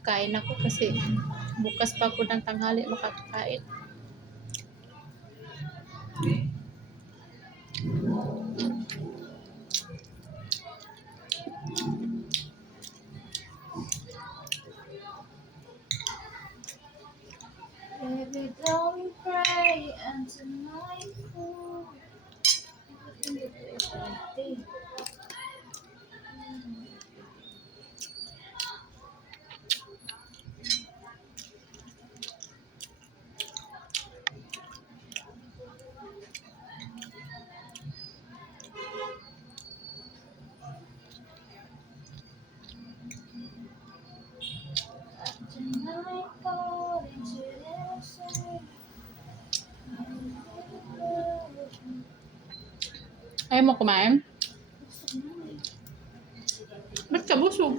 kakain ako kasi bukas pa ako ng tanghali makakain. Every day we pray and tonight fall. Tonight fall into the sea. Ayaw mo kumain? Ba't ka busog?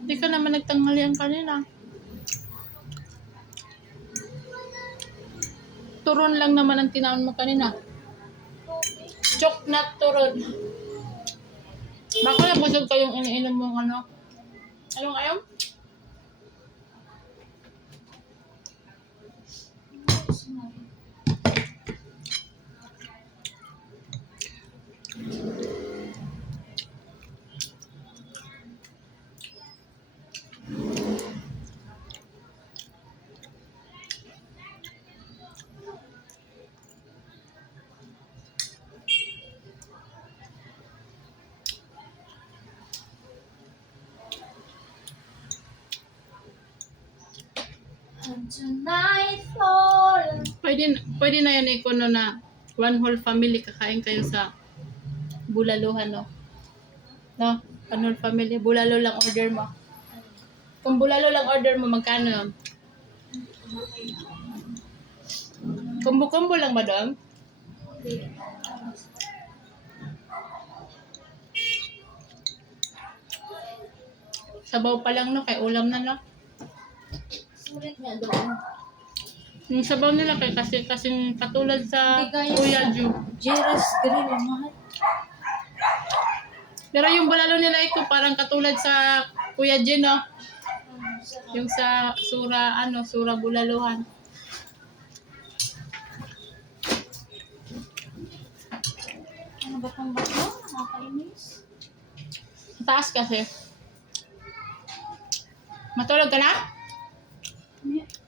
Hindi ka naman nagtanghalian kanina. Turon lang naman ang tinaon mo kanina. Choknat turon. Baka na busog kayong iniinom mong ano? Anong ayaw? And tonight fall. Pwede na yan ikono na one whole family kakain kayo sa bulaluhan, no? No? One whole family. Bulalo lang order mo. Kung bulalo lang order mo, magkano yun? Kumbo-kumbo lang ba doon? Sabaw pa lang, no? Kay ulam na, no? Sulit nga doon. Yung sabaw nila kay kasing katulad sa Hindi kaya Kuya sa- Ju. Jeras grill, mahal. Pero yung bulalo nila ito parang katulad sa Kuya Jen, no? Yung sa Sura Bulaluhan. Ano ba itong bato? Nakakainis. Taas kasi. Matulog ka na? Ano yan?